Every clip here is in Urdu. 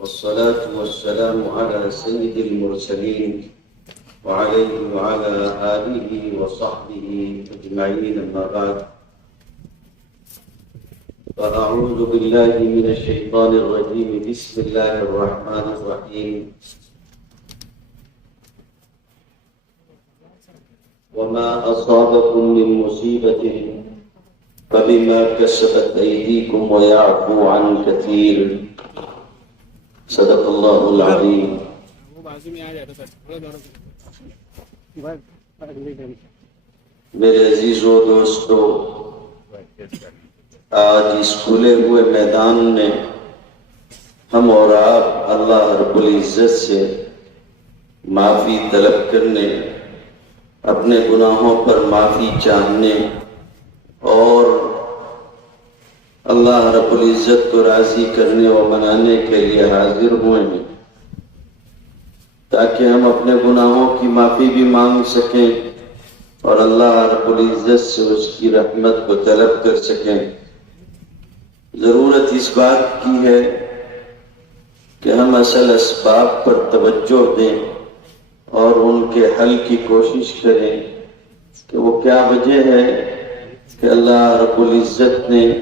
والصلاة والسلام على سيد المرسلين وعليه وعلى آله وصحبه أجمعين، أما بعد، فأعوذ بالله من الشيطان الرجيم. بسم الله الرحمن الرحيم. وما أصابكم من مصيبة فبما كسبت أيديكم ويعفو عن كثير. صدق الله العظيم. میرے عزیزو دوستو، آج اس کھلے ہوئے میدان میں ہم اور آپ اللہ رب العزت سے معافی طلب کرنے، اپنے گناہوں پر معافی چاہنے اور اللہ رب العزت کو راضی کرنے و منانے کے لیے حاضر ہوئے ہیں، تاکہ ہم اپنے گناہوں کی معافی بھی مانگ سکیں اور اللہ رب العزت سے اس کی رحمت کو طلب کر سکیں۔ ضرورت اس بات کی ہے کہ ہم اصل اسباب پر توجہ دیں اور ان کے حل کی کوشش کریں کہ وہ کیا وجہ ہے کہ اللہ رب العزت نے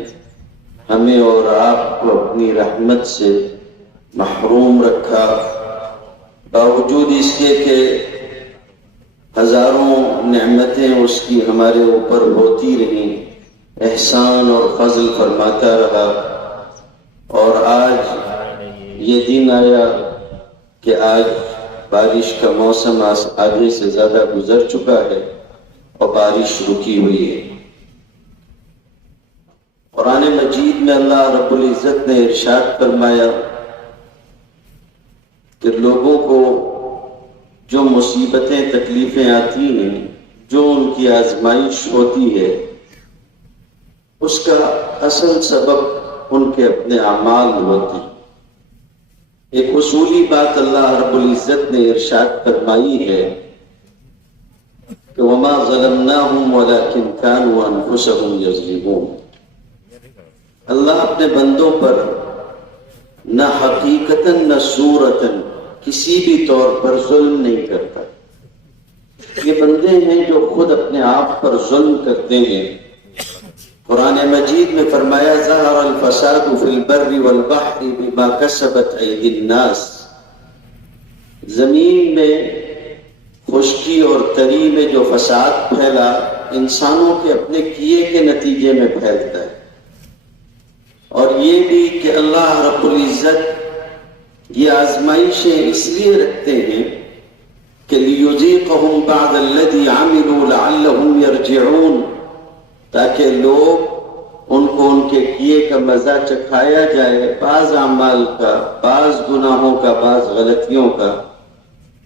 ہمیں اور آپ کو اپنی رحمت سے محروم رکھا، باوجود اس کے کہ ہزاروں نعمتیں اس کی ہمارے اوپر ہوتی رہیں، احسان اور فضل فرماتا رہا، اور آج یہ دن آیا کہ آج بارش کا موسم آگے سے زیادہ گزر چکا ہے اور بارش رکی ہوئی ہے۔ قرآن مجید میں اللہ رب العزت نے ارشاد فرمایا کہ لوگوں کو جو مصیبتیں تکلیفیں آتی ہیں، جو ان کی آزمائش ہوتی ہے، اس کا اصل سبب ان کے اپنے اعمال ہوتے ہیں۔ ایک اصولی بات اللہ رب العزت نے ارشاد فرمائی ہے کہ وَمَا ظَلَمْنَاهُمْ وَلَكِنْ كَانُوا أَنفُسَهُمْ يَظْلِمُونَ۔ اللہ اپنے بندوں پر نہ حقیقتاً نہ صورتاً کسی بھی طور پر ظلم نہیں کرتا۔ یہ بندے ہیں جو خود اپنے آپ پر ظلم کرتے ہیں۔ قرآن مجید میں فرمایا ظہر الفساد فی البر والبحر بما کسبت ایدی الناس۔ زمین میں خشکی اور تری میں جو فساد پھیلا، انسانوں کے اپنے کیے کے نتیجے میں پھیلتا ہے۔ اور یہ بھی کہ اللہ رب العزت یہ آزمائشیں اس لیے رکھتے ہیں کہ لیذیقہم بعد الذی عملوا لعلہم یرجعون، تاکہ لوگ ان کو ان کے کیے کا مزہ چکھایا جائے، بعض اعمال کا، بعض گناہوں کا، بعض غلطیوں کا۔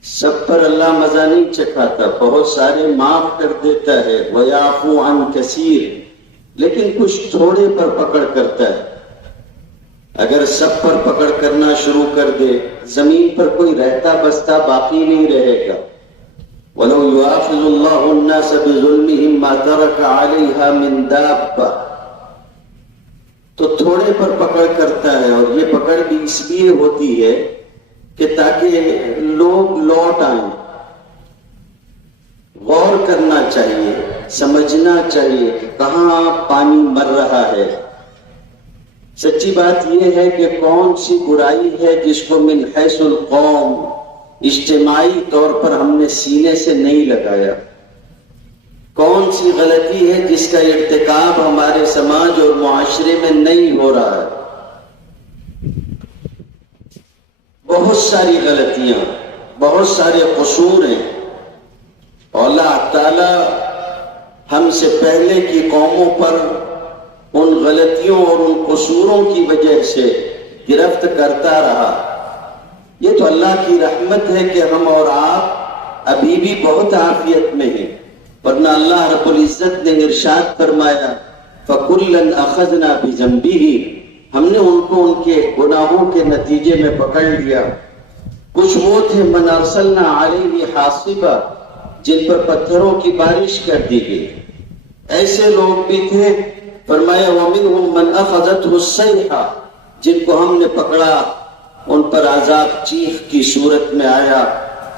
سب پر اللہ مزہ نہیں چکھاتا، بہت سارے معاف کر دیتا ہے، وَيَعْفُو عَنْ كَثِيرٍ، لیکن کچھ تھوڑے پر پکڑ کرتا ہے۔ اگر سب پر پکڑ کرنا شروع کر دے، زمین پر کوئی رہتا بستا باقی نہیں رہے گا۔ وَلَوْ يُؤَاخِذُ اللَّهُ النَّاسَ بِظُلْمِهِمْ مَا تَرَكَ عَلَيْهَا مِنْ دَابَّةٍ، تو تھوڑے پر پکڑ کرتا ہے، اور یہ پکڑ بھی اس لیے ہوتی ہے کہ تاکہ لوگ لوٹ آئیں۔ غور کرنا چاہیے، سمجھنا چاہیے کہ کہاں پانی مر رہا ہے۔ سچی بات یہ ہے کہ کون سی برائی ہے جس کو من حیث القوم اجتماعی طور پر ہم نے سینے سے نہیں لگایا؟ کون سی غلطی ہے جس کا ارتکاب ہمارے سماج اور معاشرے میں نہیں ہو رہا ہے؟ بہت ساری غلطیاں، بہت سارے قصور ہیں، اور اللہ تعالی ہم سے پہلے کی قوموں پر ان غلطیوں اور ان قصوروں کی وجہ سے گرفت کرتا رہا۔ یہ تو اللہ کی رحمت ہے کہ ہم اور آپ ابھی بھی بہت عافیت میں ہیں، ورنہ اللہ رب العزت نے ارشاد فرمایا فَكُلًّا أَخَذْنَا بِذَنبِهِ، ہم نے ان کو ان کے گناہوں کے نتیجے میں پکڑ لیا۔ کچھ وہ تھے مَنْ أَرْسَلْنَا عَلَيْهِ حَاصِبًا، جن پر پتھروں کی بارش کر دی گئی۔ ایسے لوگ بھی تھے، فرمایا وَمِنْهُمْ مَنْ أَخَذَتْهُ الصَّيْحَةُ، جن کو ہم نے پکڑا ان پر عذاب چیخ کی صورت میں آیا،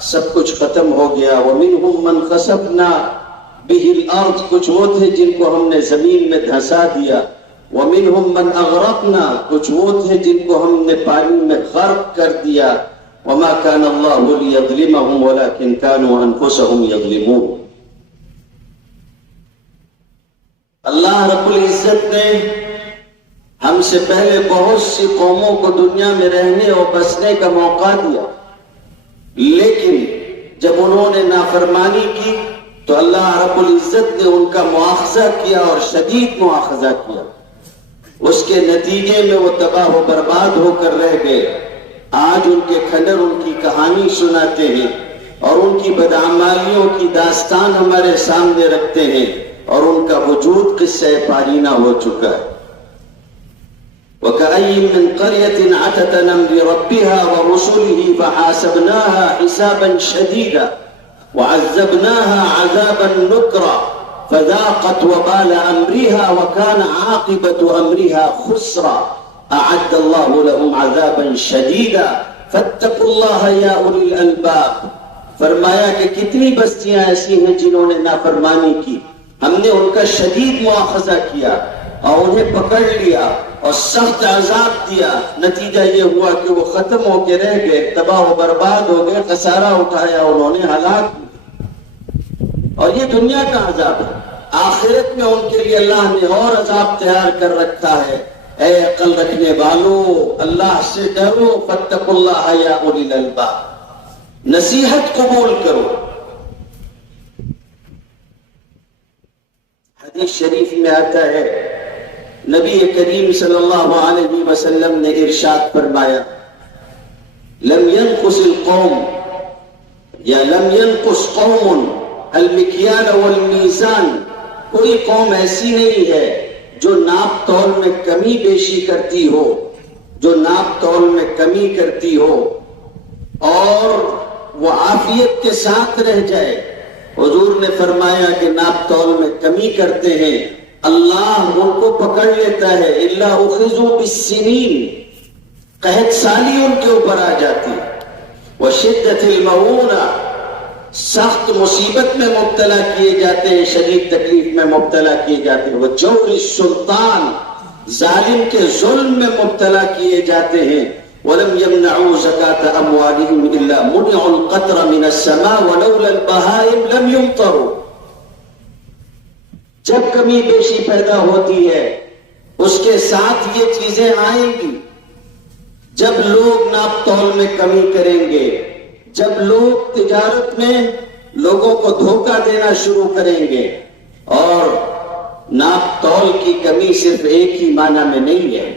سب کچھ ختم ہو گیا۔ وَمِنْهُمْ مَنْ خَسَفْنَا بِهِ الْأَرْضِ، کچھ وہ تھے جن کو ہم نے زمین میں دھنسا دیا۔ وَمِنْهُمْ مَنْ أَغْرَقْنَا، کچھ وہ تھے جن کو ہم نے پانی میں غرق کر دیا۔ وَمَا كَانَ اللَّهُ لِيَظْلِمَهُمْ وَلَكِنْ كَانُوا أَنفُسَهُمْ يَظْلِمُونَ۔ اللہ رب العزت نے ہم سے پہلے بہت سی قوموں کو دنیا میں رہنے اور بسنے کا موقع دیا، لیکن جب انہوں نے نافرمانی کی تو اللہ رب العزت نے ان کا مواخذہ کیا اور شدید مواخذہ کیا۔ اس کے نتیجے میں وہ تباہ و برباد ہو کر رہ گئے۔ آج ان کے کھنڈر ان کی کہانی سناتے ہیں اور ان کی بدعمالیوں کی داستان ہمارے سامنے رکھتے ہیں، اور ان کا وجود قصہ پارینہ ہو چکا ہے۔ وَكَأَيٍّ مِّن قَرْيَةٍ عَتَتْ عَنْ أَمْرِ رَبِّهَا وَرُسُلِهِ فَحَاسَبْنَاهَا حِسَابًا شَدِيدًا وَعَذَّبْنَاهَا عَذَابًا نُكْرًا فَذَاقَتْ وَبَالَ أَمْرِهَا وَكَانَ عَاقِبَةُ أَمْرِهَا خُسْرًا أَعَدَّ اللَّهُ لَهُمْ عَذَابًا شَدِيدًا فَاتَّقُوا اللَّهَ يَا أُولِي الْأَلْبَابِ۔ فرمایا کہ کتنی بستیاں ایسی ہیں جنہوں نے نافرمانی کی، ہم نے ان کا شدید مواخذہ کیا اور انہیں پکڑ لیا اور سخت عذاب دیا۔ نتیجہ یہ ہوا کہ وہ ختم ہو کے رہ گئے، تباہ و برباد ہو گئے، خسارہ اٹھایا انہوں نے، ہلاک ہوئے۔ اور یہ دنیا کا عذاب ہے۔ آخرت میں ان کے لیے اللہ نے اور عذاب تیار کر رکھا ہے۔ اے عقل رکھنے والو، اللہ سے ڈرو، فاتقوا اللہ یا اولی الالباب، نصیحت قبول کرو۔ حدیث شریف میں آتا ہے، نبی کریم صلی اللہ علیہ وسلم نے ارشاد فرمایا، لم ينقص القوم یا لم ينقص قوم المکیال والمیزان، کوئی قوم ایسی نہیں ہے جو ناپ تول میں کمی بیشی کرتی ہو، جو ناپ تول میں کمی کرتی ہو اور وہ عافیت کے ساتھ رہ جائے۔ حضور نے فرمایا کہ ناپ تول میں کمی کرتے ہیں، اللہ ان کو پکڑ لیتا ہے۔ الا اخذوا بالسنین، قحط سالی ان کے اوپر آ جاتی ہے۔ وشدت المعونہ، سخت مصیبت میں مبتلا کیے جاتے ہیں، شدید تکلیف میں مبتلا کیے جاتے ہیں۔ وجور السلطان، ظالم کے ظلم میں مبتلا کیے جاتے ہیں۔ وَلَمْ يَمْنَعُوا زَكَاةَ أَمْوَالِهِمْ إِلَّا مُنِعُوا الْقَطْرَ مِنَ السَّمَاءِ وَلَوْلَا الْبَهَائِمُ لَمْ يُمْطَرُوا۔ جب کمی بیشی پیدا ہوتی ہے اس کے ساتھ یہ چیزیں آئیں گی۔ جب لوگ ناپ تول میں کمی کریں گے، جب لوگ تجارت میں لوگوں کو دھوکہ دینا شروع کریں گے، اور ناپ تول کی کمی صرف ایک ہی معنی میں نہیں ہے،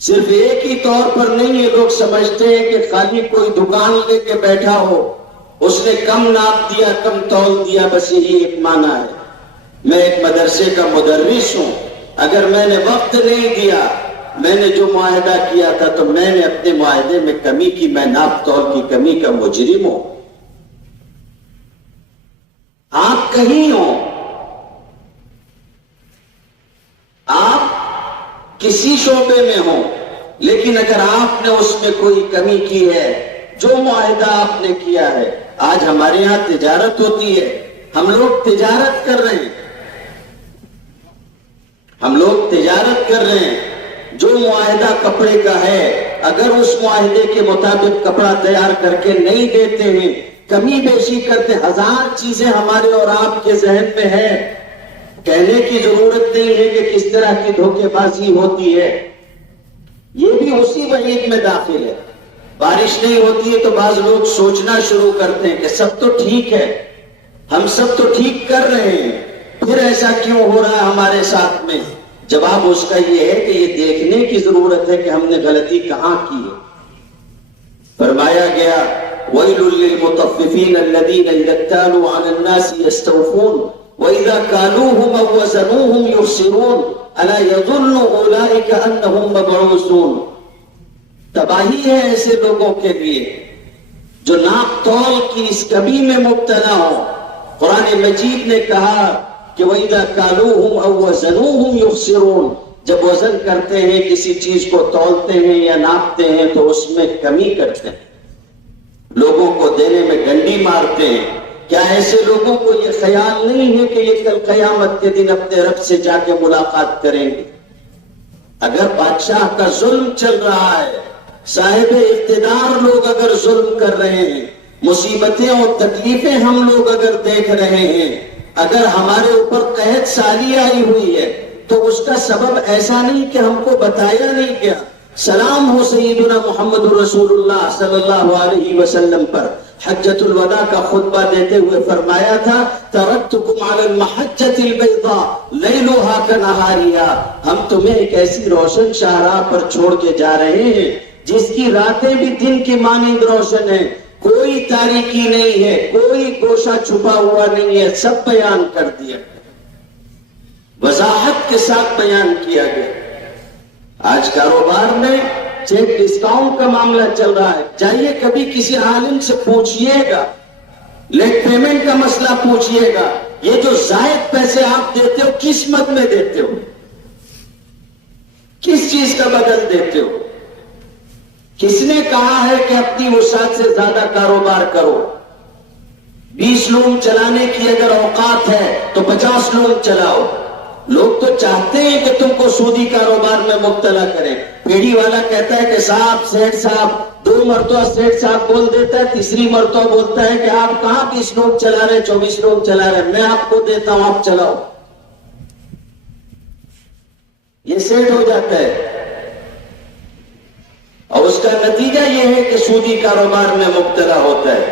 صرف ایک ہی طور پر نہیں ہے۔ لوگ سمجھتے ہیں کہ خالی کوئی دکان لے کے بیٹھا ہو، اس نے کم ناپ دیا، کم تول دیا، بس یہی ایک معنی ہے۔ میں ایک مدرسے کا مدرس ہوں، اگر میں نے وقت نہیں دیا، میں نے جو معاہدہ کیا تھا تو میں نے اپنے معاہدے میں کمی کی، میں ناپ تول کی کمی کا مجرم ہوں۔ آپ کہیں ہوں، آپ کسی شعبے میں ہوں، لیکن اگر آپ نے اس میں کوئی کمی کی ہے، جو معاہدہ آپ نے کیا ہے، آج ہمارے یہاں تجارت ہوتی ہے، ہم لوگ تجارت کر رہے ہیں، ہم لوگ تجارت کر رہے ہیں۔ جو معاہدہ کپڑے کا ہے، اگر اس معاہدے کے مطابق کپڑا تیار کر کے نہیں دیتے ہیں، کمی بیشی کرتے، ہزار چیزیں ہمارے اور آپ کے ذہن میں ہے، کہنے کی ضرورت نہیں ہے کہ کس طرح کی دھوکے بازی ہوتی ہے۔ یہ بھی اسی وعید میں داخل ہے۔ بارش نہیں ہوتی ہے تو بعض لوگ سوچنا شروع کرتے ہیں کہ سب تو ٹھیک ہے، ہم سب تو ٹھیک کر رہے ہیں، پھر ایسا کیوں ہو رہا ہے ہمارے ساتھ میں؟ جواب اس کا یہ ہے کہ یہ دیکھنے کی ضرورت ہے کہ ہم نے غلطی کہاں کی ہے۔ فرمایا گیا، وَيْلٌ لِّلْمُطَفِّفِينَ الَّذِينَ إِذَا اكْتَالُوا عَلَى النَّاسِ يَسْتَوْفُونَ وَإِذَا كَالُوهُمْ أَوْ وَزَنُوهُمْ يُخْسِرُونَ أَلَا يَظُنُّ أُولَٰئِكَ أَنَّهُمْ مَبْعُوثُونَ۔ تباہی ہے ایسے لوگوں کے لیے جو ناپ تول کی اس کمی میں مبتلا ہو۔ قرآن مجید نے کہا کہ وَإِذَا كَالُوهُمْ أَوْ وَزَنُوهُمْ يُخْسِرُونَ، جب وزن کرتے ہیں، کسی چیز کو تولتے ہیں یا ناپتے ہیں تو اس میں کمی کرتے ہیں، لوگوں کو دینے میں ڈنڈی مارتے ہیں۔ کیا ایسے لوگوں کو یہ خیال نہیں ہے کہ یہ کل قیامت کے دن اپنے رب سے جا کے ملاقات کریں گے؟ اگر بادشاہ کا ظلم چل رہا ہے، صاحب اقتدار لوگ اگر ظلم کر رہے ہیں، مصیبتیں اور تکلیفیں ہم لوگ اگر دیکھ رہے ہیں، اگر ہمارے اوپر قحط سالی آئی ہوئی ہے تو اس کا سبب ایسا نہیں کہ ہم کو بتایا نہیں گیا۔ سلام ہو سیدنا محمد رسول اللہ صلی اللہ علیہ وسلم پر، حجۃ الوداع کا خطبہ دیتے ہوئے فرمایا تھا، ترکتکم علی المحجۃ البیضاء لیلھا کنہارھا، ہم تمہیں ایک ایسی روشن شاہراہ پر چھوڑ کے جا رہے ہیں جس کی راتیں بھی دن کی مانند روشن ہیں، کوئی تاریکی نہیں ہے، کوئی گوشہ چھپا ہوا نہیں ہے، سب بیان کر دیا، وضاحت کے ساتھ بیان کیا گیا۔ آج کاروبار میں چیک ڈسکاؤنٹ کا معاملہ چل رہا ہے، جائیے کبھی کسی عالم سے پوچھئے گا، لیٹ پیمنٹ کا مسئلہ پوچھئے گا، یہ جو زائد پیسے آپ دیتے ہو کس مد میں دیتے ہو، کس چیز کا بدل دیتے ہو؟ کس نے کہا ہے کہ اپنی وسعت سے زیادہ کاروبار کرو؟ 20 لوگ چلانے کی اگر اوقات ہے تو 50 لوگ چلاؤ۔ لوگ تو چاہتے ہیں کہ تم کو سودی کاروبار میں مبتلا کریں۔ پیڑھی والا کہتا ہے کہ صاحب سیٹ صاحب، 2 مرتبہ سیٹ صاحب بول دیتا ہے، تیسری مرتبہ بولتا ہے کہ آپ کہاں 20 لوگ چلا رہے، 24 لوگ چلا رہے، میں آپ کو دیتا ہوں، آپ چلاؤ۔ یہ سیٹ ہو جاتا ہے اور اس کا نتیجہ یہ ہے کہ سودی کاروبار میں مبتلا ہوتا ہے۔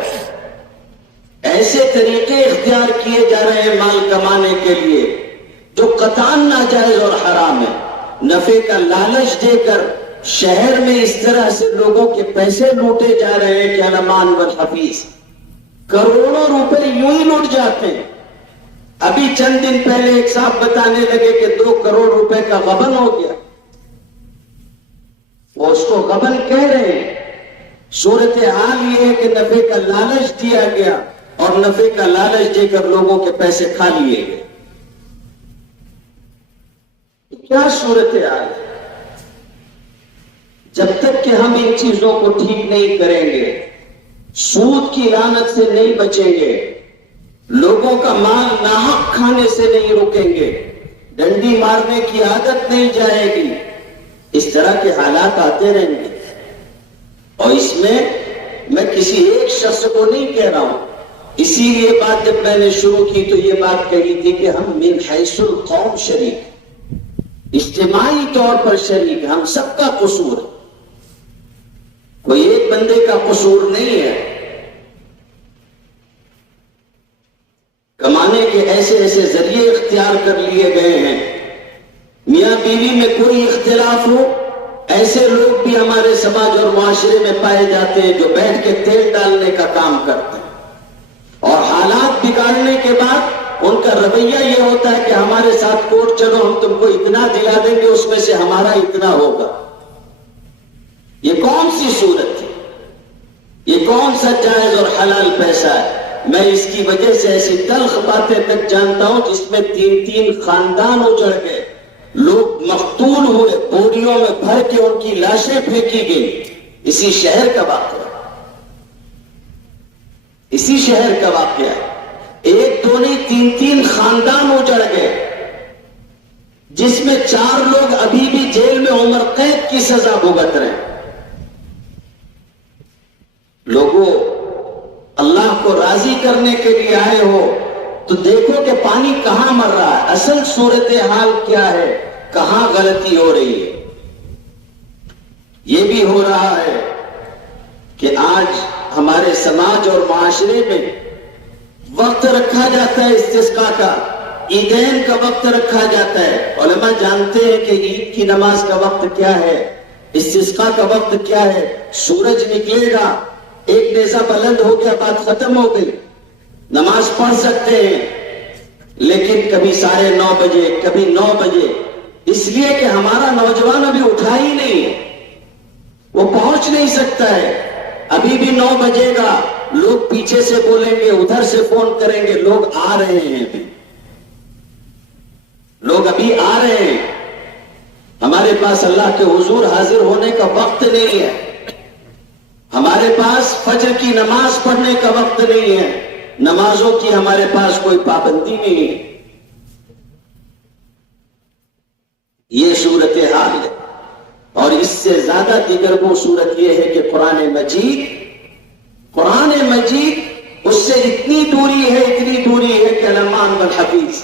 ایسے طریقے اختیار کیے جا رہے ہیں مال کمانے کے لیے جو قطعاً ناجائز اور حرام ہے۔ نفع کا لالچ دے کر شہر میں اس طرح سے لوگوں کے پیسے لوٹے جا رہے ہیں کہ علمان والحفیظ، کروڑوں روپے یوں ہی لوٹ جاتے ہیں۔ ابھی چند دن پہلے ایک صاحب بتانے لگے کہ 2 کروڑ روپے کا غبن ہو گیا، وہ اس کو غبن کہہ رہے ہیں۔ صورتحال یہ ہے کہ نفع کا لالچ دیا گیا اور نفع کا لالچ دے کر لوگوں کے پیسے کھا لیے گئے۔ کیا صورتحال ہے؟ جب تک کہ ہم ان چیزوں کو ٹھیک نہیں کریں گے، سود کی لعنت سے نہیں بچیں گے، لوگوں کا مال ناحق کھانے سے نہیں روکیں گے، ڈنڈی مارنے کی عادت نہیں جائے گی، اس طرح کے حالات آتے رہیں گے۔ اور اس میں کسی ایک شخص کو نہیں کہہ رہا ہوں، اسی لیے بات جب میں نے شروع کی تو یہ بات کہی تھی کہ ہم من حیث القوم شریک، اجتماعی طور پر شریک، ہم سب کا قصور ہے، کوئی ایک بندے کا قصور نہیں ہے۔ کمانے کے ایسے ایسے ذریعے اختیار کر لیے گئے ہیں، میاں بیوی میں کوئی اختلاف ہو، ایسے لوگ بھی ہمارے سماج اور معاشرے میں پائے جاتے ہیں جو بیٹھ کے تیل ڈالنے کا کام کرتے ہیں، اور حالات بگاڑنے کے بعد ان کا رویہ یہ ہوتا ہے کہ ہمارے ساتھ کوٹ چلو، ہم تم کو اتنا دلا دیں گے، اس میں سے ہمارا اتنا ہوگا۔ یہ کون سی صورت ہے؟ یہ کون سا جائز اور حلال پیسہ ہے؟ میں اس کی وجہ سے ایسی تلخ باتیں تک جانتا ہوں جس میں 3 خاندان اجڑ گئے، لوگ مقتول ہوئے، بوریوں میں بھر کے ان کی لاشیں پھینکی گئی۔ اسی شہر کا واقعہ، اسی شہر کا واقعہ ہے۔ 1 2 نہیں 3 خاندان اجڑ گئے، جس میں 4 لوگ ابھی بھی جیل میں عمر قید کی سزا بھگت رہے ہیں۔ لوگوں، اللہ کو راضی کرنے کے لیے آئے ہو تو دیکھو کہ پانی کہاں مر رہا ہے، اصل صورتحال کیا ہے، کہاں غلطی ہو رہی ہے۔ یہ بھی ہو رہا ہے کہ آج ہمارے سماج اور معاشرے میں وقت رکھا جاتا ہے استسقاء کا، عیدین کا وقت رکھا جاتا ہے۔ علماء جانتے ہیں کہ عید کی نماز کا وقت کیا ہے، استسقاء کا وقت کیا ہے۔ سورج نکلے گا، ایک نیزہ بلند ہو گیا، بات ختم ہو گئی، نماز پڑھ سکتے ہیں، لیکن کبھی 9:30 بجے، کبھی 9 بجے، اس لیے کہ ہمارا نوجوان ابھی اٹھا ہی نہیں ہے، وہ پہنچ نہیں سکتا ہے۔ ابھی بھی 9 بجے گا، لوگ پیچھے سے بولیں گے، ادھر سے فون کریں گے، لوگ آ رہے ہیں، ابھی لوگ ابھی آ رہے ہیں۔ ہمارے پاس اللہ کے حضور حاضر ہونے کا وقت نہیں ہے، ہمارے پاس فجر کی نماز پڑھنے کا وقت نہیں ہے، نمازوں کی ہمارے پاس کوئی پابندی نہیں ہے. یہ صورتحال ہے. اور اس سے زیادہ دیگر وہ صورت یہ ہے کہ قرآن مجید اس سے اتنی دوری ہے کہ المان والحفیظ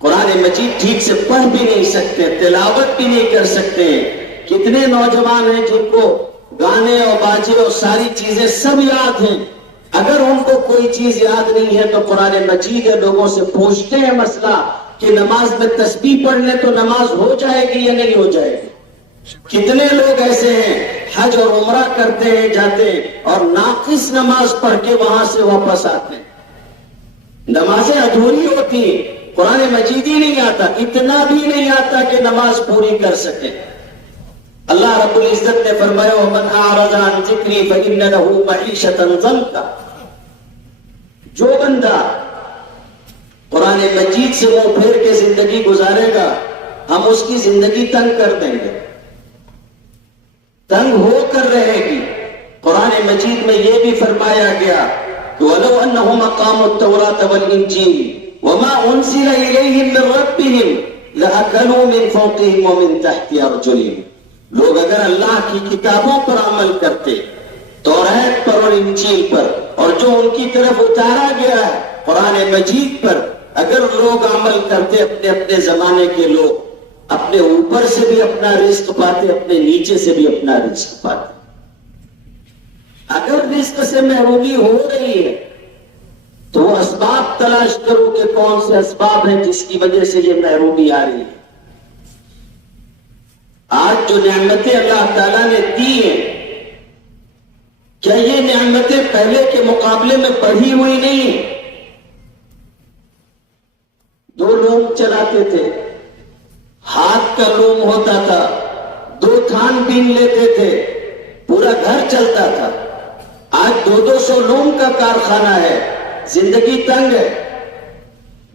قرآن مجید ٹھیک سے پڑھ بھی نہیں سکتے، تلاوت بھی نہیں کر سکتے. کتنے نوجوان ہیں جن کو گانے اور باجے اور ساری چیزیں سب یاد ہیں، اگر ان کو کوئی چیز یاد نہیں ہے تو قرآن مجید ہے، لوگوں سے پوچھتے ہیں مسئلہ کہ نماز میں تسبیح پڑھ لیں تو نماز ہو جائے گی یا نہیں ہو جائے گی. کتنے لوگ ایسے ہیں حج اور عمرہ کرتے ہیں، جاتے ہیں اور ناقص نماز پڑھ کے وہاں سے واپس آتے ہیں. نمازیں ادھوری ہوتی ہیں، قرآن مجید ہی نہیں آتا، اتنا بھی نہیں آتا کہ نماز پوری کر سکے. اللہ رب العزت نے فرمایا وَمَنْ أَعْرَضَ عَنْ ذِكْرِي فَإِنَّ لَهُ مَعِيشَةً ضَنْكَ، جو بندہ قرآن مجید سے منہ پھیر کے زندگی گزارے گا ہم اس کی زندگی تنگ کر دیں گے، تنگ ہو کر رہے گی. قرآن مجید میں یہ بھی فرمایا گیا کہ وَلَوْ أَنَّهُمْ أَقَامُوا التَّوْرَاةَ وَالْإِنْجِيلَ وَمَا أُنْزِلَ إِلَيْهِمْ مِنْ رَبِّهِمْ لَأَكَلُوا مِنْ فَوْقِهِمْ وَمِنْ تَحْتِ أَرْجُلِهِمْ. لوگ اگر اللہ کی کتابوں پر عمل کرتے، توریت پر اور انجیل پر، اور جو ان کی طرف اتارا گیا ہے قرآن مجید پر، اگر لوگ عمل کرتے، اپنے اپنے زمانے کے لوگ اپنے اوپر سے بھی اپنا رزق پاتے، اپنے نیچے سے بھی اپنا رزق پاتے. اگر رزق سے محرومی ہو رہی ہے تو وہ اسباب تلاش کرو کہ کون سے اسباب ہیں جس کی وجہ سے یہ محرومی آ رہی ہے. آج جو نعمتیں اللہ تعالیٰ نے دی ہیں، کیا یہ نعمتیں پہلے کے مقابلے میں بڑھی ہوئی نہیں ہیں؟ 2 لوگ چلاتے تھے، ہاتھ کا لوم ہوتا تھا، 2 تھان بین لیتے تھے، پورا گھر چلتا تھا. آج 200 لوم کا کارخانہ ہے، زندگی تنگ ہے.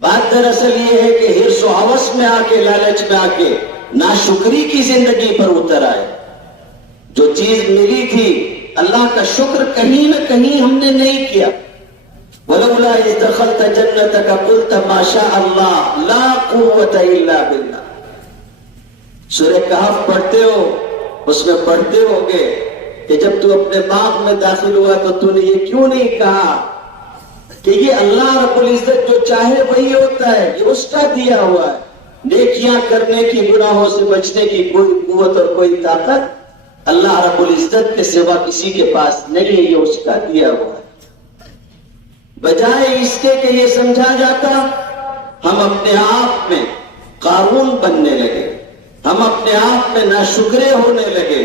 بات دراصل یہ ہے کہ حرص و ہوس میں آ کے، لالچ میں آ کے ناشکری کی زندگی پر اتر آئے. جو چیز ملی تھی اللہ کا شکر کہیں نہ کہیں ہم نے نہیں کیا. وَلَوْلَا إِذْ دَخَلْتَ جَنَّتَكَ قُلْتَ مَا شَاءَ اللَّهُ لَا قُوَّةَ إِلَّا بِاللَّهِ. سورہ کہف پڑھتے ہو، اس میں پڑھتے ہوگے کہ جب تو اپنے باغ میں داخل ہوا تو تو نے یہ کیوں نہیں کہا کہ یہ اللہ رب العزت جو چاہے وہی ہوتا ہے، یہ اس کا دیا ہوا ہے. نیکیاں کرنے کی، گناہوں سے بچنے کی کوئی قوت اور کوئی طاقت اللہ رب العزت کے سوا کسی کے پاس نہیں ہے، یہ اس کا دیا ہوا ہے. بجائے اس کے کہ یہ سمجھا جاتا، ہم اپنے آپ میں قارون بننے لگے، ہم اپنے آپ میں ناشکرے ہونے لگے.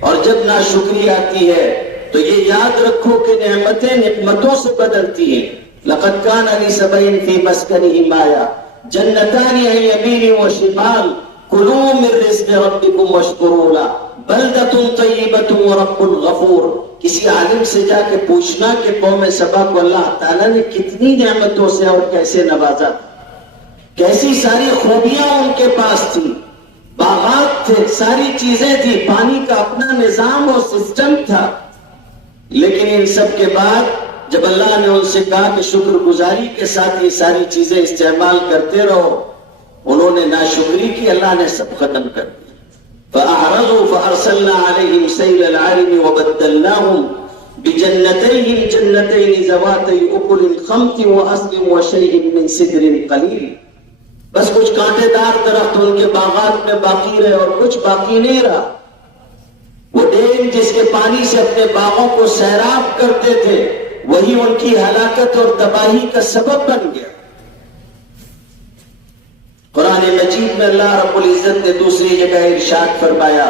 اور جب ناشکری آتی ہے تو یہ یاد رکھو کہ نعمتیں نعمتوں سے بدلتی ہیں. لقد كان لسبع في مسكنهم آية جنتان عن يمين وشمال كلوا من رزق ربكم واشكروا له بلدة طيبة ورب غفور. کسی عالم سے جا کے پوچھنا کہ قوم سبا کو اللہ تعالیٰ نے کتنی نعمتوں سے اور کیسے نوازا، کیسی ساری خوبیاں ان کے پاس تھی، باغات تھے، ساری چیزیں تھی، پانی کا اپنا نظام اور سسٹم تھا. لیکن ان سب کے بعد جب اللہ نے ان سے کہا کہ شکر گزاری کے ساتھ یہ ساری چیزیں استعمال کرتے رہو، انہوں نے ناشکری کی، اللہ نے سب ختم کر دیا. فأعرضوا فأرسلنا عليهم سيل العرم وبدلناهم بجنتين جنتين ذواتي أكل خمط وأصل وشيء من سدر قليل. بس کچھ کانٹے دار درخت ان کے باغات میں باقی رہے اور کچھ باقی نہیں رہا. وہ ڈیم جس کے پانی سے اپنے باغوں کو سیراب کرتے تھے وہی ان کی ہلاکت اور تباہی کا سبب بن گیا. قرآن مجید میں اللہ رب العزت نے دوسری جگہ ارشاد فرمایا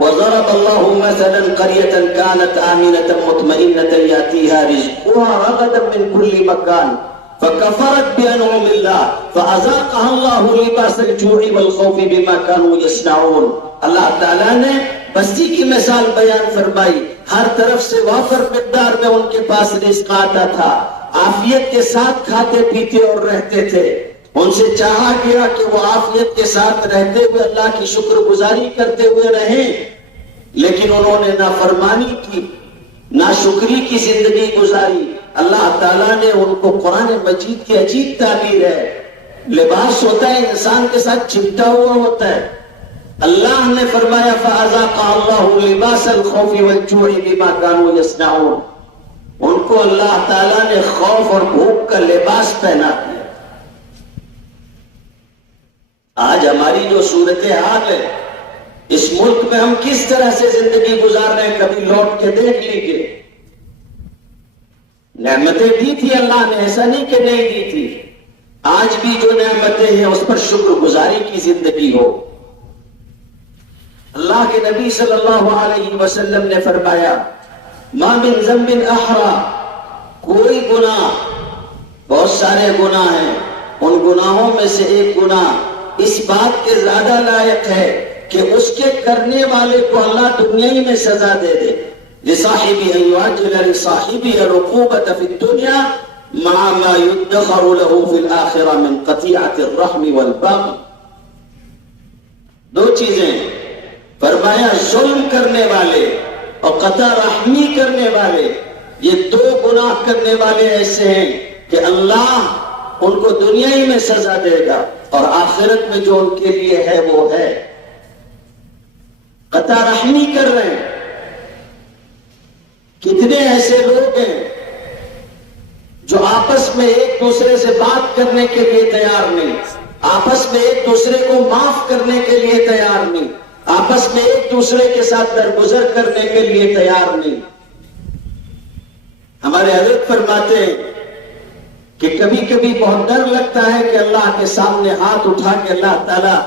وَضَرَبَ اللَّهُ مَثَلًا قَرْيَةً كَانَتْ آمِنَةً مُطْمَئِنَّةً يَأْتِيهَا رِزْقُهَا رَغَدًا مِنْ كُلِّ مَكَانٍ فَكَفَرَتْ بِأَنْعُمِ اللَّهِ فَأَذَاقَهَا اللَّهُ لِبَاسَ الْجُوعِ وَالْخَوْفِ بِمَا كَانُوا يَصْنَعُونَ. اللہ تعالیٰ نے بستی کی مثال بیان فرمائی. ہر طرف سے وافر مقدار میں ان کے پاس رزق آتا تھا، عافیت کے ساتھ کھاتے پیتے اور رہتے تھے. ان سے چاہا گیا کہ وہ عافیت کے ساتھ رہتے ہوئے اللہ کی شکر گزاری کرتے ہوئے رہیں، لیکن انہوں نے نافرمانی کی، ناشکری کی زندگی گزاری۔ اللہ تعالیٰ نے ان کو قرآن مجید کی عجیب تعبیر ہے، لباس ہوتا ہے انسان کے ساتھ چمٹا ہوا ہوتا ہے، اللہ نے فرمایا فَأَذَاقَ اللَّهُ لِبَاسَ الْخَوْفِ وَالْجُوعِ بِمَا كَانُوا يَصْنَعُونَ، ان کو اللہ تعالیٰ نے خوف اور بھوک کا لباس پہنا دیا۔ آج ہماری جو صورتحال ہے اس ملک میں، ہم کس طرح سے زندگی گزار رہے ہیں، کبھی لوٹ کے دیکھ لیجیے۔ نعمتیں دی تھی اللہ نے، ایسا نہیں کہ نہیں دی تھی، آج بھی جو نعمتیں ہیں اس پر شکر گزاری کی زندگی ہو۔ اللہ کے نبی صلی اللہ علیہ وسلم نے فرمایا ما من ذنب احرا، کوئی گناہ، بہت سارے گناہ ہیں، ان گناہوں میں سے ایک گناہ اس بات کے زیادہ لائق ہے کہ اس کے کرنے والے کو اللہ دنیا ہی میں سزا دے دے۔ لصاحبہ ان یعجل لصاحبہ العقوبۃ فی الدنیا مع ما يدخر له فی الآخرہ من قطیعۃ الرحم والبغی۔ دو چیزیں فرمایا، ظلم کرنے والے اور قطع رحمی کرنے والے، یہ دو گناہ کرنے والے ایسے ہیں کہ اللہ ان کو دنیا ہی میں سزا دے گا اور آخرت میں جو ان کے لیے ہے وہ ہے۔ قطع رحمی کر رہے ہیں، کتنے ایسے لوگ ہیں جو آپس میں ایک دوسرے سے بات کرنے کے لیے تیار نہیں، آپس میں ایک دوسرے کو معاف کرنے کے لیے تیار نہیں، آپس میں ایک دوسرے کے ساتھ درگزر کرنے کے لیے تیار نہیں۔ ہمارے حضرت فرماتے ہیں کہ کبھی کبھی بہت ڈر لگتا ہے کہ اللہ کے سامنے ہاتھ اٹھا کے اللہ تعالیٰ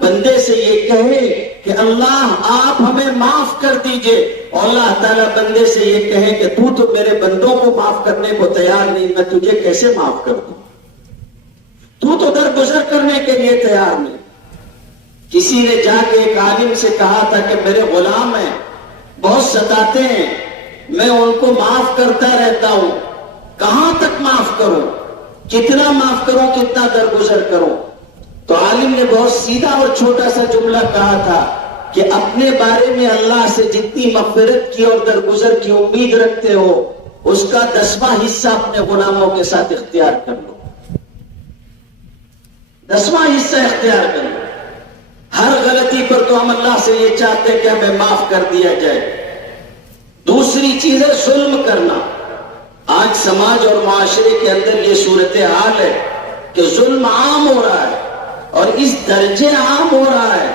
بندے سے یہ کہے کہ اللہ آپ ہمیں معاف کر دیجئے، اور اللہ تعالیٰ بندے سے یہ کہے کہ تو میرے بندوں کو معاف کرنے کو تیار نہیں، میں تجھے کیسے معاف کر دوں، تو درگزر کرنے کے لیے تیار نہیں۔ کسی نے جا کے ایک عالم سے کہا تھا کہ میرے غلام ہیں، بہت ستاتے ہیں، میں ان کو معاف کرتا رہتا ہوں، کہاں تک معاف کروں، کتنا معاف کروں، کتنا درگزر کروں؟ تو عالم نے بہت سیدھا اور چھوٹا سا جملہ کہا تھا کہ اپنے بارے میں اللہ سے جتنی مغفرت کی اور درگزر کی امید رکھتے ہو، اس کا 10واں حصہ اپنے غلاموں کے ساتھ اختیار کر لو، 10واں حصہ اختیار کر لو۔ ہر غلطی پر تو ہم اللہ سے یہ چاہتے ہیں کہ ہمیں معاف کر دیا جائے۔ دوسری چیز ہے ظلم کرنا۔ آج سماج اور معاشرے کے اندر یہ صورتحال ہے کہ ظلم عام ہو رہا ہے، اور اس درجے عام ہو رہا ہے،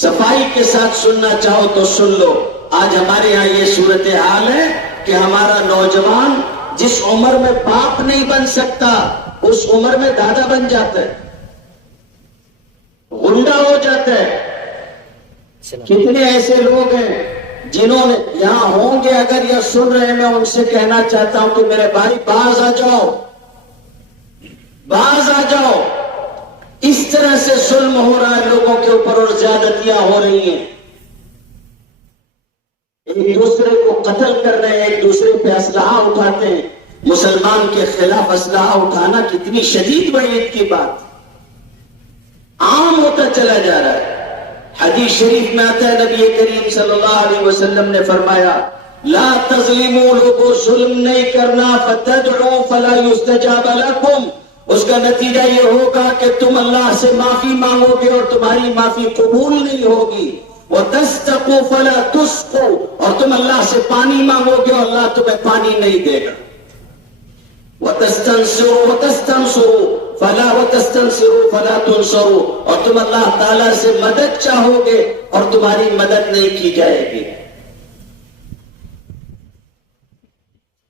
صفائی کے ساتھ سننا چاہو تو سن لو۔ آج ہمارے یہاں یہ صورتحال ہے کہ ہمارا نوجوان جس عمر میں باپ نہیں بن سکتا اس عمر میں دادا بن جاتا ہے، غنڈا ہو جاتا ہے۔ کتنے ایسے لوگ ہیں جنہوں نے یہاں ہوں گے اگر یا سن رہے ہیں، میں ان سے کہنا چاہتا ہوں کہ میرے بھائی باز آ جاؤ، باز آ جاؤ۔ اس طرح سے ظلم ہو رہا ہے لوگوں کے اوپر اور زیادتیاں ہو رہی ہیں، ایک دوسرے کو قتل کر رہے ہیں، ایک دوسرے پہ اسلحہ اٹھاتے ہیں۔ مسلمان کے خلاف اسلحہ اٹھانا کتنی شدید وعید کی بات، عام ہوتا چلا جا رہا ہے۔ حدیث شریف میں آتا ہے نبی کریم صلی اللہ علیہ وسلم نے فرمایا لا تظلموا، لوگوں ظلم نہیں کرنا، فتدعوا فلا يستجاب لكم، اس کا نتیجہ یہ ہوگا کہ تم اللہ سے معافی مانگو گے اور تمہاری معافی قبول نہیں ہوگی۔ وتستقوا فلا تسقوا، اور تم اللہ سے پانی مانگو گے اور اللہ تمہیں پانی نہیں دے گا۔ وتستنصروا فلا تنصروا، اور تم اللہ تعالیٰ سے مدد چاہو گے اور تمہاری مدد نہیں کی جائے گی۔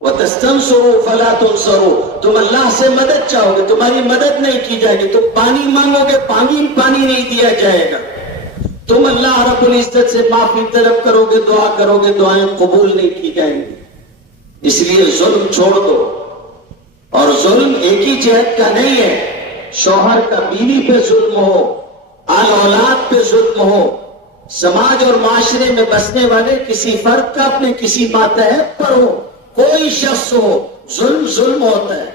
وتستنصروا فلا تنصروا، تم اللہ سے مدد چاہو گے، تمہاری مدد نہیں کی جائے گی۔ تم پانی مانگو گے، پانی نہیں دیا جائے گا۔ تم اللہ رب العزت سے معافی طلب کرو گے، دعا کرو گے، دعائیں قبول نہیں کی جائیں گی۔ اس لیے ظلم چھوڑ دو، اور ظلم ایک ہی جہت کا نہیں ہے، شوہر کا بیوی پہ ظلم ہو، آل اولاد پہ ظلم ہو، سماج اور معاشرے میں بسنے والے کسی فرد کا اپنے کسی ماتحت پر ہو، کوئی شخص ہو، ظلم ہوتا ہے۔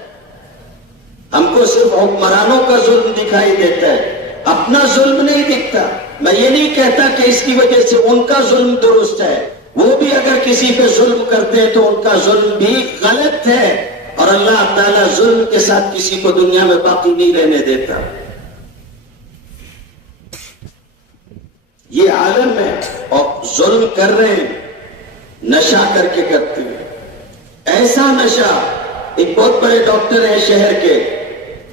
ہم کو صرف حکمرانوں کا ظلم دکھائی دیتا ہے، اپنا ظلم نہیں دکھتا۔ میں یہ نہیں کہتا کہ اس کی وجہ سے ان کا ظلم درست ہے، وہ بھی اگر کسی پہ ظلم کرتے ہیں تو ان کا ظلم بھی غلط ہے، اور اللہ تعالیٰ ظلم کے ساتھ کسی کو دنیا میں باقی نہیں رہنے دیتا۔ یہ عالم ہے اور ظلم کر رہے ہیں، نشہ کر کے کرتے ہیں، ایسا نشہ۔ ایک بہت بڑے ڈاکٹر ہیں شہر کے،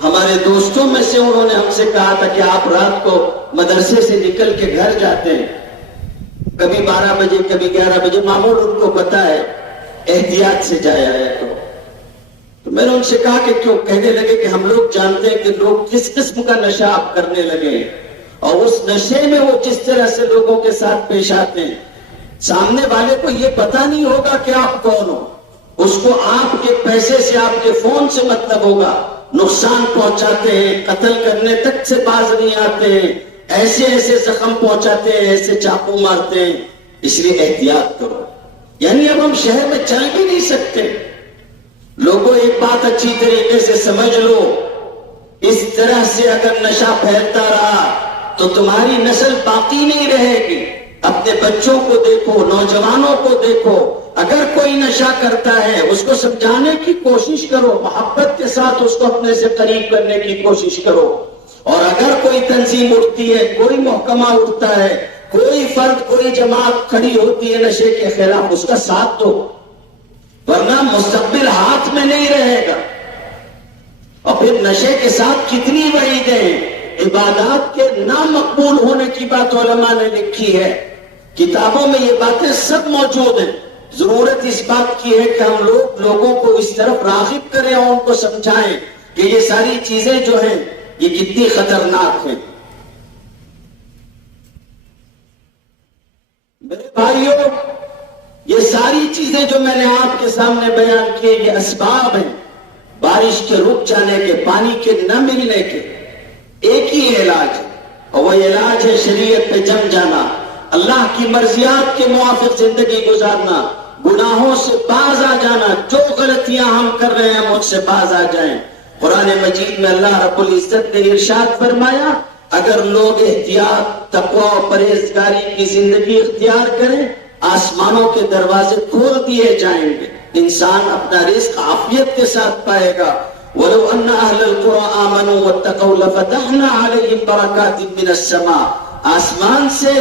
ہمارے دوستوں میں سے انہوں نے ہم سے کہا تھا کہ آپ رات کو مدرسے سے نکل کے گھر جاتے ہیں، کبھی 12 بجے کبھی 11 بجے، معمول ان کو پتا ہے، احتیاط سے جایا ہے۔ تو میں نے ان سے کہا کہ کیوں؟ کہنے لگے کہ ہم لوگ جانتے ہیں کہ لوگ کس قسم کا نشہ آپ کرنے لگے، اور اس نشے میں وہ جس طرح سے لوگوں کے ساتھ پیش آتے ہیں، سامنے والے کو یہ پتا نہیں ہوگا کہ آپ کون ہو، اس کو آپ کے پیسے سے، آپ کے فون سے مطلب ہوگا، نقصان پہنچاتے ہیں، قتل کرنے تک سے باز نہیں آتے ہیں، ایسے ایسے زخم پہنچاتے ہیں، ایسے چاقو مارتے ہیں۔ اس لیے احتیاط کرو۔ یعنی اب ہم شہر میں چل بھی نہیں سکتے۔ لوگوں ایک بات اچھی طریقے سے سمجھ لو، اس طرح سے اگر نشہ پھیلتا رہا تو تمہاری نسل باقی نہیں رہے گی۔ اپنے بچوں کو دیکھو، نوجوانوں کو دیکھو، اگر کوئی نشہ کرتا ہے اس کو سمجھانے کی کوشش کرو، محبت کے ساتھ اس کو اپنے سے قریب کرنے کی کوشش کرو، اور اگر کوئی تنظیم اٹھتی ہے، کوئی محکمہ اٹھتا ہے، کوئی فرد، کوئی جماعت کھڑی ہوتی ہے نشے کے خلاف، اس کا ساتھ دو، ورنہ مستقبل ہاتھ میں نہیں رہے گا۔ اور پھر نشے کے ساتھ کتنی وعیدیں، عبادات کے نامقبول ہونے کی بات علماء نے لکھی ہے، کتابوں میں یہ باتیں سب موجود ہیں۔ ضرورت اس بات کی ہے کہ ہم لوگوں کو اس طرف راغب کریں اور ان کو سمجھائیں کہ یہ ساری چیزیں جو ہیں یہ کتنی خطرناک ہیں۔ میرے بھائیوں، یہ ساری چیزیں جو میں نے آپ کے سامنے بیان کی، یہ اسباب ہیں بارش کے رک جانے کے، پانی کے نہ ملنے کے۔ ایک ہی علاج ہے، اور وہ علاج ہے شریعت پہ جم جانا، اللہ کی مرضیات کے موافق زندگی گزارنا، گناہوں سے باز آ جانا، جو غلطیاں ہم کر رہے ہیں مجھ سے باز آ جائیں۔ قرآن مجید میں اللہ رب العزت نے ارشاد فرمایا، اگر لوگ احتیاط، تقوی و پرہیزگاری کی زندگی اختیار کریں، آسمانوں کے دروازے کھول دیے جائیں گے، انسان اپنا رزق عافیت کے ساتھ پائے گا۔ وَلَوْ أَنَّ أَهْلَ الْقُرَىٰ آمَنُوا وَاتَّقَوْا لَفَتَحْنَا عَلَيْهِمْ بَرَكَاتٍ مِّنَ السَّمَاءِ، آسمان سے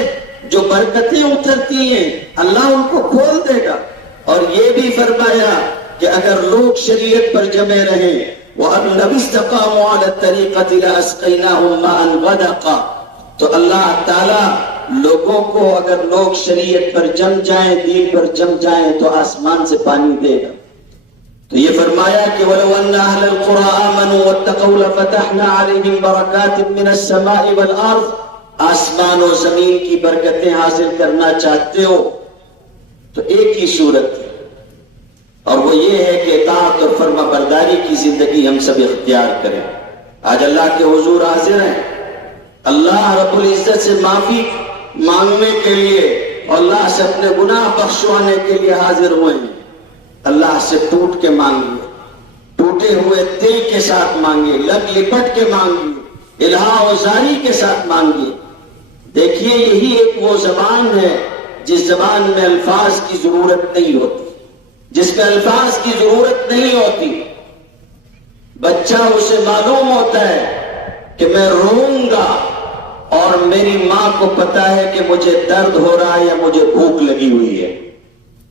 جو برکتیں اترتی ہیں اللہ ان کو کھول دے گا۔ اور یہ بھی فرمایا کہ اگر لوگ شریعت پر جمے رہیں، وَأَن لَوِ اسْتَقَامُوا عَلَى الطَّرِيقَةِ لَأَسْقَيْنَاهُم مَّاءً غَدَقًا، تو اللہ تعالیٰ لوگوں کو، اگر لوگ شریعت پر جم جائیں، دین پر جم جائیں، تو آسمان سے پانی دے گا۔ تو یہ فرمایا کہ وَلَوْ أَنَّ أَهْلَ الْقُرَىٰ آمَنُوا وَاتَّقَوْا لَفَتَحْنَا عَلَيْهِمْ بَرَكَاتٍ مِّنَ السَّمَاءِ وَالْأَرْضِ، آسمان و زمین کی برکتیں حاصل کرنا چاہتے ہو تو ایک ہی صورت ہے، اور وہ یہ ہے کہ اطاعت اور فرما برداری کی زندگی ہم سب اختیار کریں۔ آج اللہ کے حضور حاضر ہیں، اللہ رب العزت سے معافی مانگنے کے لیے اور اللہ سے اپنے گناہ بخشوانے کے لیے حاضر ہوئے ہیں۔ اللہ سے ٹوٹ کے مانگیے، ٹوٹے ہوئے دل کے ساتھ مانگیے، لب لپٹ کے مانگیے، الہا و زاری کے ساتھ مانگیے۔ دیکھیے یہی ایک وہ زبان ہے جس زبان میں الفاظ کی ضرورت نہیں ہوتی، جس میں الفاظ کی ضرورت نہیں ہوتی۔ بچہ اسے معلوم ہوتا ہے کہ میں روؤں گا اور میری ماں کو پتا ہے کہ مجھے درد ہو رہا ہے یا مجھے بھوک لگی ہوئی ہے،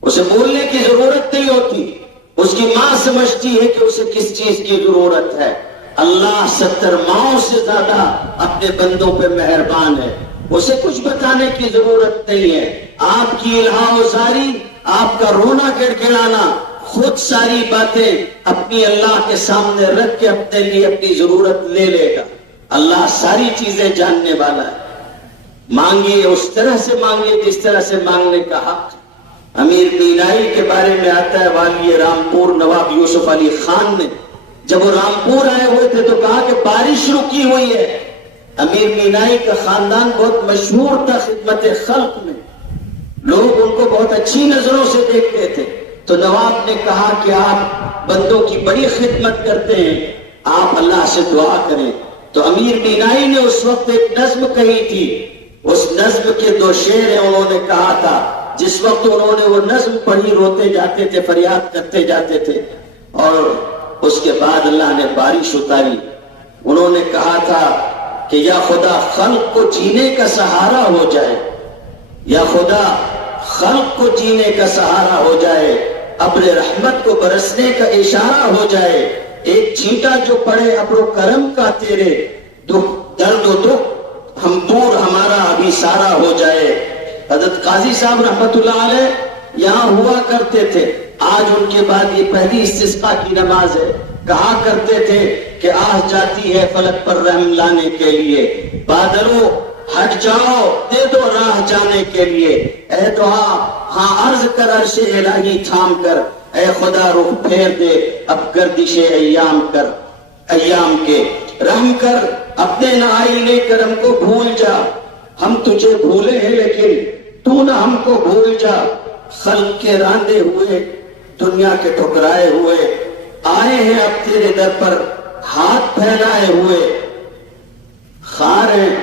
اسے بولنے کی ضرورت نہیں ہوتی، اس کی ماں سمجھتی ہے کہ اسے کس چیز کی ضرورت ہے۔ اللہ 70 ماؤں سے زیادہ اپنے بندوں پہ مہربان ہے، اسے کچھ بتانے کی ضرورت نہیں ہے۔ آپ کی الہا و زاری، آپ کا رونا گڑگڑانا، خود ساری باتیں اپنی اللہ کے سامنے رکھ کے اپنے لیے اپنی ضرورت لے لے گا۔ اللہ ساری چیزیں جاننے والا ہے۔ مانگیے اس طرح سے مانگیے جس طرح سے مانگنے کا حق۔ امیر مینائی کے بارے میں آتا ہے، والی رامپور نواب یوسف علی خان نے جب وہ رامپور آئے ہوئے تھے تو کہا کہ بارش رکی ہوئی ہے۔ امیر مینائی کا خاندان بہت مشہور تھا خدمت خلق میں، لوگ ان کو بہت اچھی نظروں سے دیکھتے تھے۔ تو نواب نے کہا کہ آپ بندوں کی بڑی خدمت کرتے ہیں، آپ اللہ سے دعا کریں. تو امیر مینائی نے اس وقت ایک نظم کہی تھی. اس نظم کے 2 شعر ہیں. انہوں نے کہا تھا جس وقت انہوں نے وہ نظم پڑھی روتے جاتے تھے, فریاد کرتے جاتے تھے, اور اس کے بعد اللہ نے بارش اتاری. انہوں نے کہا تھا کہ یا خدا خلق کو جینے کا سہارا ہو جائے, یا خدا خلق کو جینے کا سہارا ہو جائے, ابر رحمت کو برسنے کا اشارہ ہو جائے, ایک چھینٹا جو پڑے ابر و کرم کا تیرے, دکھ درد و دکھ ہم دور ہمارا ابھی سارا ہو جائے. حضرت قاضی صاحب رحمت اللہ علیہ یہاں ہوا کرتے تھے. آج ان کے بعد یہ پہلی استسقاء کی نماز ہے. کہا کرتے تھے کہ آہ جاتی ہے فلک پر رحم لانے کے لیے, بادلوں ہٹ جاؤ دے دو راہ جانے کے لیے, اے دعا ہاں عرض کر عرش الہی تھام کر, اے خدا رخ پھیر دے اب گردش ایام کر, ایام کے رحم کر اپنے نہ آئینے کرم کو بھول جا, ہم تجھے بھولے ہیں لیکن تو نہ ہم کو بھول جا. خلق کے راندے ہوئے دنیا کے ٹھکرائے ہوئے آئے ہیں اب تیرے در پر ہاتھ پھیلائے ہوئے, خار ہیں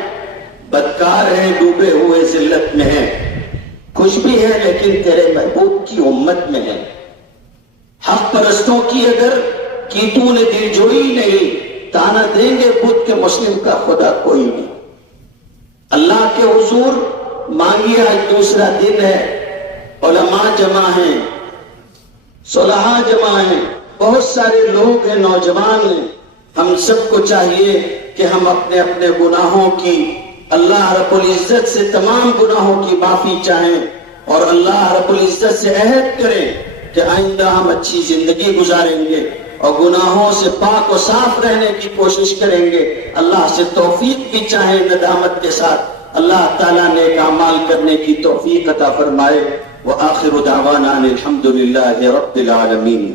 بدکار ہیں ڈوبے ہوئے ذلت میں ہیں, خوش بھی ہے لیکن تیرے محبوب کی امت میں ہے. حق پرستوں کی اگر کی تو نے دل جوئی نہیں, تانا دیں گے بدھ کے مسلم کا خدا کوئی نہیں. اللہ کے حضور مانگیے, آج دوسرا دن ہے, علماء جمع ہیں, صلحاء جمع ہیں, بہت سارے لوگ ہیں, نوجوان ہیں. ہم سب کو چاہیے کہ ہم اپنے اپنے گناہوں کی اللہ رب العزت سے تمام گناہوں کی معافی چاہیں, اور اللہ رب العزت سے عہد کریں کہ آئندہ ہم اچھی زندگی گزاریں گے اور گناہوں سے پاک و صاف رہنے کی کوشش کریں گے. اللہ سے توفیق بھی چاہیں ندامت کے ساتھ. اللہ تعالیٰ نیک اعمال کرنے کی توفیق عطا فرمائے. وآخر دعوانا الحمد للہ رب العالمین.